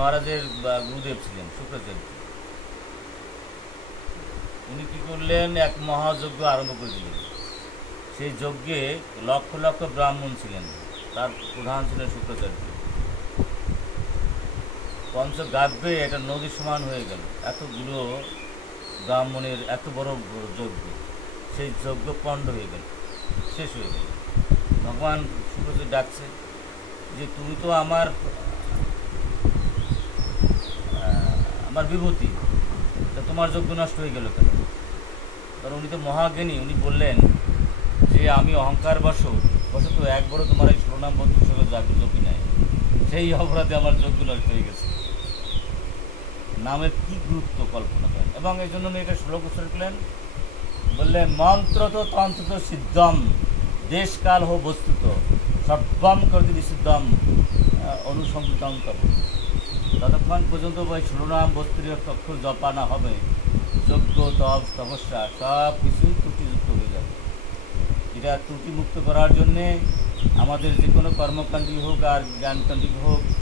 মহারাজের গুরুদেব ছিলেন শুক্রাচার্য। উনি কী করলেন, এক মহাযজ্ঞ আরম্ভ করে দিলেন। সেই যজ্ঞে লক্ষ লক্ষ ব্রাহ্মণ ছিলেন, তার প্রধান ছিলেন শুক্রাচার্য। পঞ্চগাব্যে এটা নদী সমান হয়ে গেল, এতগুলো ব্রাহ্মণের এত বড় যজ্ঞ। সেই যজ্ঞ পণ্ড হয়ে গেল, শেষ হয়ে গেল। ভগবান শুক্রাচার্য ডাকছে যে তুমি তো আমার আমার বিভূতি, তা তোমার যজ্ঞ নষ্ট হয়ে গেল কেন? কারণ উনি তো মহাজ্ঞানী। উনি বললেন যে আমি অহংকার বশত একবারও তোমার এই শিরোনাম বন্ধুর সঙ্গে যোগী নাই, সেই অপরাধে আমার যজ্ঞ নষ্ট হয়ে গেছে। নামের কি গুরুত্ব কল্পনা করেন। এবং এই জন্য উনি এটা শ্লোক উচ্চারণ করলেন, বললেন মন্ত্র তো তন্ত্র তো সিদ্ধম দেশকাল হো বস্তুত সর্বম করতে নিষিদ্ধম অনুসংকৃতম তব। ততক্ষণ পর্যন্ত ওই শিরোনাম বস্তুর অক্ষর জপা না হবে, যজ্ঞ তপ তপস্যা সব কিছুই ত্রুটিযুক্ত হয়ে যাবে। এটা ত্রুটিমুক্ত করার জন্যে আমাদের যে কোনো কর্মকাণ্ডই হোক আর জ্ঞানকাণ্ডই হোক